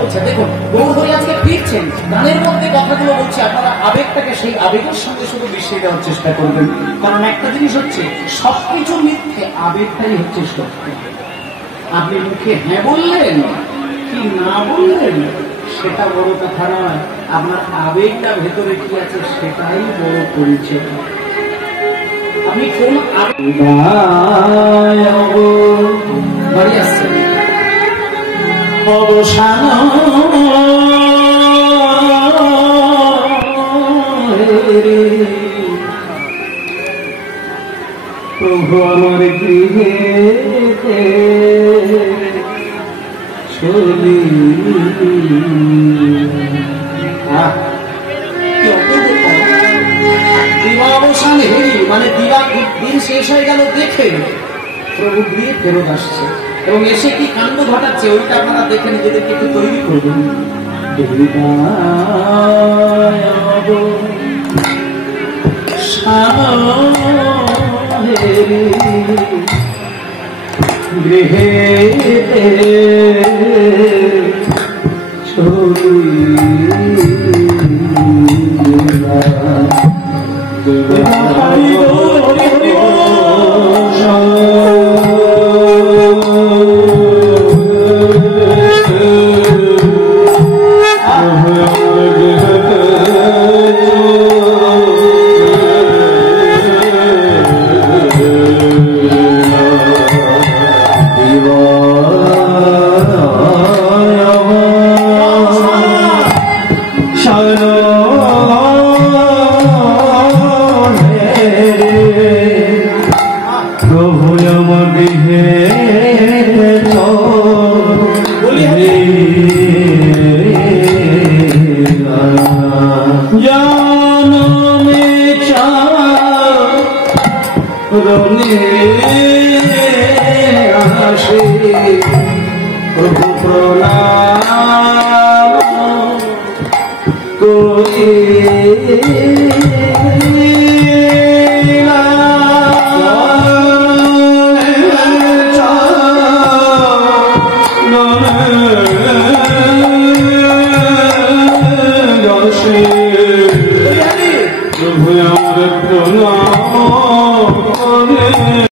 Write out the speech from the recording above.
বলছে। দেখুন গৌরহরি আজকে ফিরছেন, গানের মধ্যে কথাগুলো বলছে, আপনারা আবেগটাকে সেই আবেগের সঙ্গে শুধু মিশিয়ে দেওয়ার চেষ্টা করবেন। কারণ একটা জিনিস হচ্ছে সবকিছু মিথ্যে, আবেগটাই হচ্ছে সত্য। আপনি মুখে হ্যাঁ বললেন কি না বললেন সেটা বড় কথা নয়, আপনার আবেগটা ভেতরে কি আছে সেটাই বড় পরিচয়। আপনি কোন বাড়ি আসছেন অবসান প্রভু আমার গৃহে চলি। দিবা অবসান হেরি মানে দিবা দিন শেষ হয়ে গেল দেখে প্রভু গৃহে ফেরত আসছে এবং এসে কি কাণ্ড ঘটাচ্ছে ওইটা আপনারা দেখে নিজেদেরকে একটু তৈরি করবেন। গৃহে ছবি প্রভু প্রণাম